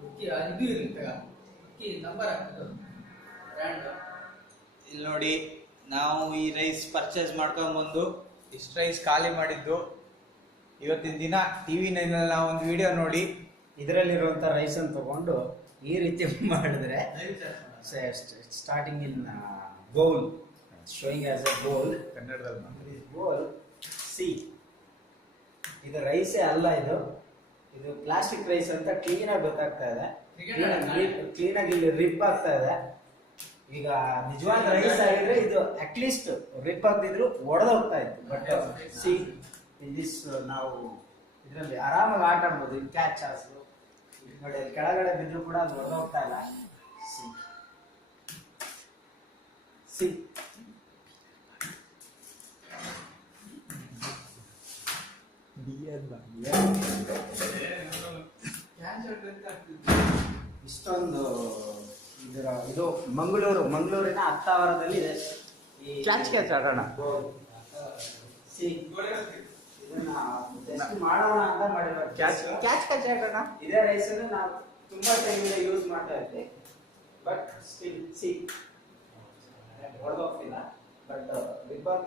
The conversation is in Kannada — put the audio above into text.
ಇದು ಇರುತ್ತೆ ನಂಬರ್ ಹಾಕೋದು ಬ್ರ್ಯಾಂಡ್. ಇಲ್ಲಿ ನೋಡಿ, ನಾವು ಈ ರೈಸ್ ಪರ್ಚೇಸ್ ಮಾಡ್ಕೊಂಡ್ಬಂದು ಇಷ್ಟು ರೈಸ್ ಖಾಲಿ ಮಾಡಿದ್ದು. ಇವತ್ತಿನ ದಿನ TV9 ನಾವು ಒಂದು ವಿಡಿಯೋ ನೋಡಿ ಇದರಲ್ಲಿರುವಂಥ ರೈಸನ್ನು ತಗೊಂಡು ಈ ರೀತಿ ಮಾಡಿದ್ರೆ starting in bowl, showing as A bowl, ಕನ್ನಡದಲ್ಲಿ ಬೌಲ್. ಸಿ, ಇದು ರೈಸೇ ಅಲ್ಲ, ಇದು ಪ್ಲಾಸ್ಟಿಕ್ ರೈಸ್ ಅಂತ ಕ್ಲೀನಾಗಿ ಗೊತ್ತಾಗ್ತಾ ಇದೆ. ಕ್ಲೀನಾಗಿ ಇಲ್ಲಿ ರಿಪ್ ಆಗ್ತಾ ಇದೆ. ಈಗ ನಿಜವಾದ ರೈಸ್ ಆಗಿದ್ರೆ ಇದು ಅಟ್ಲೀಸ್ಟ್ ರಿಪ್ ಆಗದಿದ್ರು ಒಡೆದೋಗ್ತಾ ಇತ್ತು. ಬಟ್ ಸಿ ದಿಸ್, ನಾವು ಇದರಲ್ಲಿ ಆರಾಮಾಗಿ ಆಟ ಆಡ್ಬೋದು. ಇದು ಕ್ಯಾಚ್ ಆಸು ನೋಡಿ, ಅಲ್ಲಿ ಕೆಳಗಡೆ ಬಿದ್ರು ಕೂಡ ಅದು ಒಡೆದೋಗ್ತಾ ಇಲ್ಲ. ಸಿ ಸಿ ಇಷ್ಟೊಂದು ಇದು ಮಂಗಳೂರಿನ ಹತ್ತಾವರದಲ್ಲಿ ಇದೆ. ಕ್ಯಾಚ್ ಆಡೋಣ, ಮಾಡೋಣ ಅಂತ ಮಾಡಿರೋ ಕ್ಯಾಚ್ ಆಡೋಣ. ಇದೇ ರೈಸ್ ನಾವು ತುಂಬಾ ಟೈಮಿಂದ ಯೂಸ್ ಮಾಡ್ತಾ ಇದ್ವಿ. ಬಟ್ ಸ್ಟಿಲ್ ಸಿ ಹೊಡೆದೋಗ್ತಿಲ್ಲ. But big boss